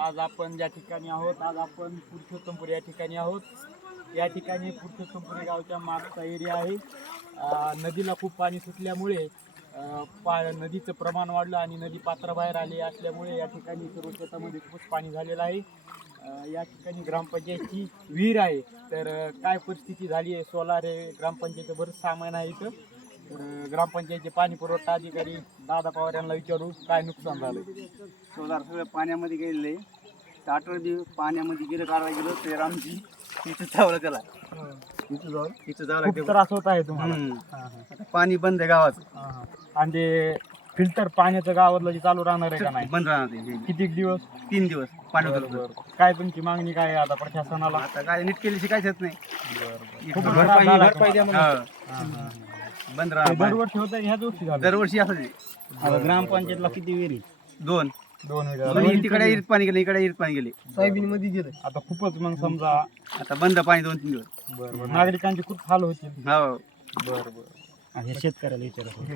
आज आपण ज्या ठिकाणी आहोत, आज आपण पुरुषोत्तमपूर या ठिकाणी आहोत. या ठिकाणी पुरुषोत्तमपुरी गावच्या मागचा एरिया आहे. नदीला खूप पाणी सुटल्यामुळे नदीचं प्रमाण वाढलं आणि नदी पात्राबाहेर आली असल्यामुळे या ठिकाणी सर्व शेतामध्ये खूप पाणी झालेलं आहे. या ठिकाणी ग्रामपंचायतची विहीर आहे. तर काय परिस्थिती झाली आहे, सोलार आहे, ग्रामपंचायतीचं बरंच सामान आहे इथं. तर ग्रामपंचायतीचे पाणी पुरवठा अधिकारी दादा पवार यांना विचारू काय नुकसान झालं. सोलार सगळं पाण्यामध्ये गेलेले. स्टार्टर बी पाण्यामध्ये गेलं, काढायला गेलं ते रामजी तिथं जावं त्याला, तिथं जावं खूप लागतं. त्रास होत आहे तुम्हाला. आता पाणी बंद आहे गावाचं. आणि ते फिल्टर पाण्याचं गावातलं जे चालू राहणार आहे का नाही? बंद राहणार ते. किती दिवस? 3 दिवस पाणी होतं. काय तुमची मागणी काय आहे आता प्रशासनाला? आता काय नीट केली शिकायच नाही. खूप भरपाई भरपाई बंद राहणार. दरवर्षी होतं, ह्याच वर्षी झालं. दरवर्षी असं ते. आता ग्रामपंचायतला किती विहिरी? 2 विहिरी. तिकडे इरीत पाणी गेले, इकडे इरीत पाणी गेले. सोयाबीन मध्ये गेलं. आता खूपच मग समजा आता बंद पाणी 2-3 दिवस. नागरिकांचे खूप हाल होतील. हो बरं. हे शेतकऱ्याला विचारा.